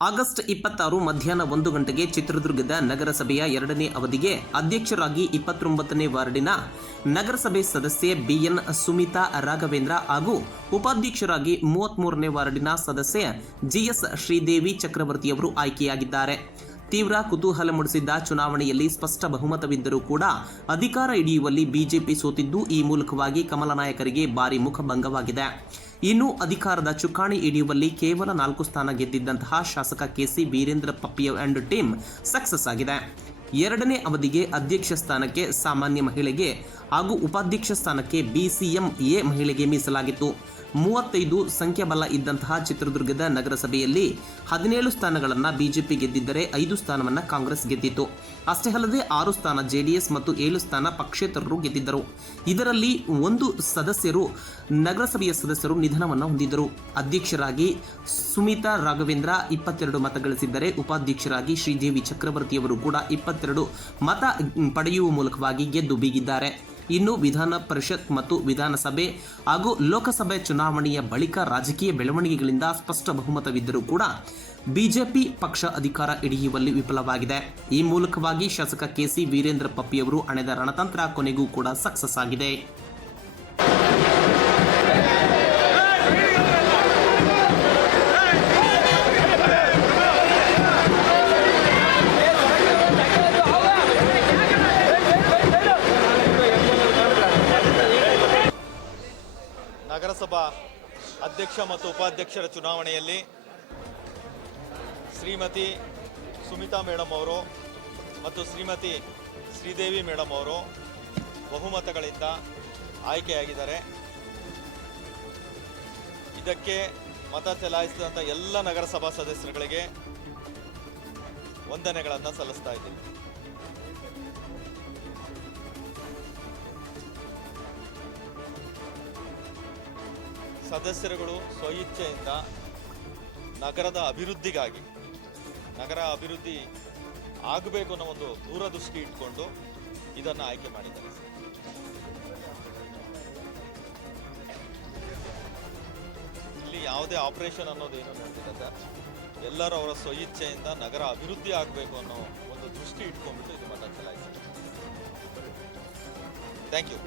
August ಇಪ್ಪತ್ತಾರು ಮಧ್ಯಾಹ್ನ ಒಂದು ಗಂಟೆಗೆ ಚಿತ್ರದುರ್ಗದ ನಗರಸಭೆಯ ಎರಡನೇ ಅವಧಿಗೆ ಅಧ್ಯಕ್ಷರಾಗಿ ಇಪ್ಪತ್ತೊಂಬತ್ತನೇ ವಾರ್ಡಿನ ನಗರಸಭೆ ಸದಸ್ಯೆ ಬಿಎನ್ ಸುಮಿತಾ ರಾಘವೇಂದ್ರ ಹಾಗೂ ಉಪಾಧ್ಯಕ್ಷರಾಗಿ ಮೂವತ್ಮೂರನೇ ವಾರ್ಡಿನ ಸದಸ್ಯೆ ಜಿಎಸ್ ಶ್ರೀದೇವಿ ಚಕ್ರವರ್ತಿಯವರು ಆಯ್ಕೆಯಾಗಿದ್ದಾರೆ. ತೀವ್ರ ಕುತೂಹಲ ಮೂಡಿಸಿದ್ದ ಚುನಾವಣೆಯಲ್ಲಿ ಸ್ಪಷ್ಟ ಬಹುಮತವಿದ್ದರೂ ಕೂಡ ಅಧಿಕಾರ ಹಿಡಿಯುವಲ್ಲಿ ಬಿಜೆಪಿ ಸೋತಿದ್ದು ಈ ಮೂಲಕವಾಗಿ ಕಮಲ ನಾಯಕರಿಗೆ ಭಾರಿ ಮುಖಭಂಗವಾಗಿದೆ. ಇನ್ನು ಅಧಿಕಾರದ ಚುಕ್ಕಾಣಿ ಹಿಡಿಯುವಲ್ಲಿ ಕೇವಲ ನಾಲ್ಕು ಸ್ಥಾನ ಗೆದ್ದಿದ್ದಂತಹ ಶಾಸಕ ಕೆಸಿ ವೀರೇಂದ್ರ ಪಪ್ಪಿಯ ಅಂಡ್ ಟೀಮ್ ಸಕ್ಸಸ್ ಆಗಿದೆ. ಎರಡನೇ ಅವಧಿಗೆ ಅಧ್ಯಕ್ಷ ಸ್ಥಾನಕ್ಕೆ ಸಾಮಾನ್ಯ ಮಹಿಳೆಗೆ ಹಾಗೂ ಉಪಾಧ್ಯಕ್ಷ ಸ್ಥಾನಕ್ಕೆ ಬಿಸಿಎಂ ಎ ಮಹಿಳೆಗೆ ಮೀಸಲಾಗಿತ್ತು. ಮೂವತ್ತೈದು ಸಂಖ್ಯಾಬಲ ಇದ್ದಂತಹ ಚಿತ್ರದುರ್ಗದ ನಗರಸಭೆಯಲ್ಲಿ ಹದಿನೇಳು ಸ್ಥಾನಗಳನ್ನು ಬಿಜೆಪಿ ಗೆದ್ದಿದ್ದರೆ ಐದು ಸ್ಥಾನವನ್ನು ಕಾಂಗ್ರೆಸ್ ಗೆದ್ದಿತ್ತು. ಅಷ್ಟೇ ಅಲ್ಲದೆ ಆರು ಸ್ಥಾನ ಜೆಡಿಎಸ್ ಮತ್ತು ಏಳು ಸ್ಥಾನ ಪಕ್ಷೇತರರು ಗೆದ್ದಿದ್ದರು. ಇದರಲ್ಲಿ ಒಂದು ಸದಸ್ಯರು ನಗರಸಭೆಯ ಸದಸ್ಯರು ನಿಧನವನ್ನು ಹೊಂದಿದ್ದರು. ಅಧ್ಯಕ್ಷರಾಗಿ ಸುಮಿತಾ ರಾಘವೇಂದ್ರ ಇಪ್ಪತ್ತೆರಡು ಮತ ಗಳಿಸಿದ್ದರೆ, ಉಪಾಧ್ಯಕ್ಷರಾಗಿ ಶ್ರೀದೇವಿ ಚಕ್ರವರ್ತಿಯವರು ಕೂಡ ಇಪ್ಪತ್ತೆರಡು ಮತ ಪಡೆಯುವ ಮೂಲಕವಾಗಿ ಗೆದ್ದು ಬೀಗಿದ್ದಾರೆ. ಇನ್ನು ವಿಧಾನ ಪರಿಷತ್ ಮತ್ತು ವಿಧಾನಸಭೆ ಹಾಗೂ ಲೋಕಸಭೆ ಚುನಾವಣೆಯ ಬಳಿಕ ರಾಜಕೀಯ ಬೆಳವಣಿಗೆಗಳಿಂದ ಸ್ಪಷ್ಟ ಬಹುಮತವಿದ್ದರೂ ಕೂಡ ಬಿಜೆಪಿ ಪಕ್ಷ ಅಧಿಕಾರ ಹಿಡಿಯುವಲ್ಲಿ ವಿಫಲವಾಗಿದೆ. ಈ ಮೂಲಕವಾಗಿ ಶಾಸಕ ಕೆಸಿ ವೀರೇಂದ್ರ ಪಪ್ಪಿಯವರು ಅಣೆದ ರಣತಂತ್ರ ಕೊನೆಗೂ ಕೂಡ ಸಕ್ಸಸ್ ಆಗಿದೆ. ನಗರಸಭಾ ಅಧ್ಯಕ್ಷ ಮತ್ತು ಉಪಾಧ್ಯಕ್ಷರ ಚುನಾವಣೆಯಲ್ಲಿ ಶ್ರೀಮತಿ ಸುಮಿತಾ ಮೇಡಮ್ ಅವರು ಮತ್ತು ಶ್ರೀಮತಿ ಶ್ರೀದೇವಿ ಮೇಡಮ್ ಅವರು ಬಹುಮತಗಳಿಂದ ಆಯ್ಕೆಯಾಗಿದ್ದಾರೆ. ಇದಕ್ಕೆ ಮತ ಚಲಾಯಿಸಿದಂಥ ಎಲ್ಲ ನಗರಸಭಾ ಸದಸ್ಯರುಗಳಿಗೆ ವಂದನೆಗಳನ್ನು ಸಲ್ಲಿಸ್ತಾ ಇದ್ದೀನಿ. ಸದಸ್ಯರುಗಳು ಸ್ವಇಚ್ಛೆಯಿಂದ ನಗರದ ಅಭಿವೃದ್ಧಿಗಾಗಿ, ನಗರ ಅಭಿವೃದ್ಧಿ ಆಗಬೇಕು ಅನ್ನೋ ಒಂದು ದೂರದೃಷ್ಟಿ ಇಟ್ಕೊಂಡು ಇದನ್ನು ಆಯ್ಕೆ ಮಾಡಿದ್ದಾರೆ. ಇಲ್ಲಿ ಯಾವುದೇ ಆಪರೇಷನ್ ಅನ್ನೋದೇನು ನಡೆದಿಲ್ಲ ಸರ್. ಎಲ್ಲರೂ ಅವರ ಸ್ವಇಚ್ಛೆಯಿಂದ ನಗರ ಅಭಿವೃದ್ಧಿ ಆಗಬೇಕು ಅನ್ನೋ ಒಂದು ದೃಷ್ಟಿ ಇಟ್ಕೊಂಡ್ಬಿಟ್ಟು ಇದು ಮತ ಚಲಾಯಿಸಿದ್ದಾರೆ ಥ್ಯಾಂಕ್ ಯು